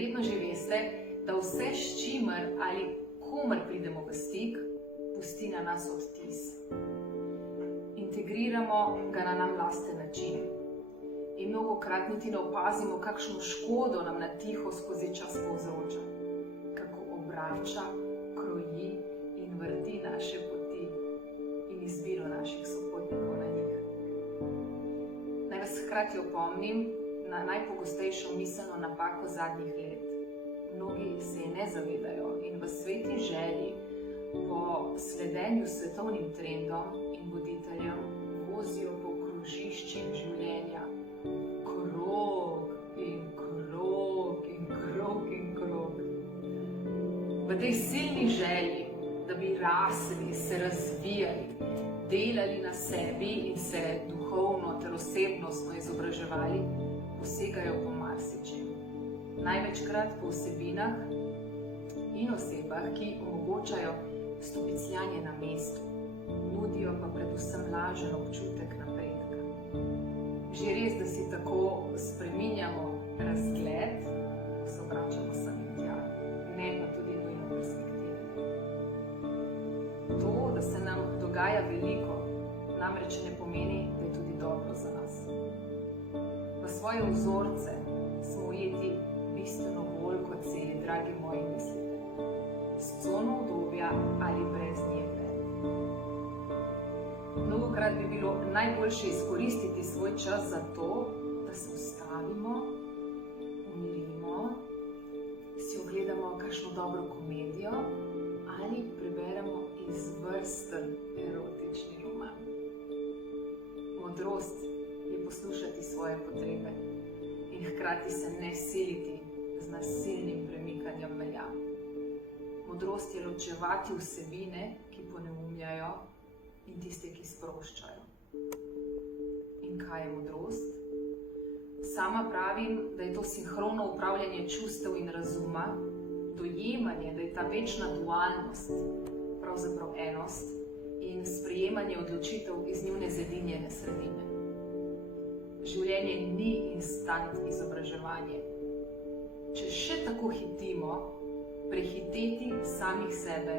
Verjetno že veste, da vse, s čimer ali komer pridemo v stik, pusti na nas odtis. Integriramo ga na nam lasten način. In mnogokrat niti ne opazimo, kakšno škodo nam na tiho skozi čas povzroča. Kako obrača, kroji in vrti naše poti in izbiro naših sopotnikov na njih. Naj vas hkrati opomnim na najpogostejšo miselno napako zadnjih let. Mnogi se je ne zavedajo in v sveti želji po sledenju svetovnim trendom in voditeljem vozijo po krožiščih življenja. Krog in krog in krog in krog. V tej silni želji, da bi rasli, se razvijali, delali na sebi in se duhovno ter osebnostno izobraževali, posegajo po marsičem. Največkrat po vsebinah in osebah, ki omogočajo stopicljanje na mestu, nudijo pa predvsem lažen občutek napredka. Že res, da si tako spreminjamo razgled, ko se obračamo sem in tja, ne pa tudi nujno perspektive. To, da se nam dogaja veliko, namreč ne pomeni, da je tudi dobro za nas. V svoje vzorce smo ujeti bistveno bolj, kot si, dragi moji, mislite. S cono udobja ali brez nje pred. Mnogokrat bi bilo najboljše izkoristiti svoj čas za to, da se ustavimo, umirimo, si ogledamo kakšno dobro komedijo ali preberemo izvrsten erotični roman. Modrost je poslušati svoje potrebe in hkrati se ne siliti z nasilnim premikanjem meja. Modrost je ločevati vsebine, ki poneumljajo, in tiste, ki sproščajo. In kaj je modrost? Sama pravim, da je to sinhrono upravljanje čustev in razuma, dojemanje, da je ta večna dualnost pravzaprav enost in sprejemanje odločitev iz njune zedinjene sredine. Življenje ni instant izobraževanje. Če še tako hitimo, prehiteti samih sebe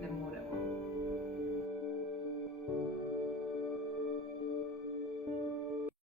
ne moremo.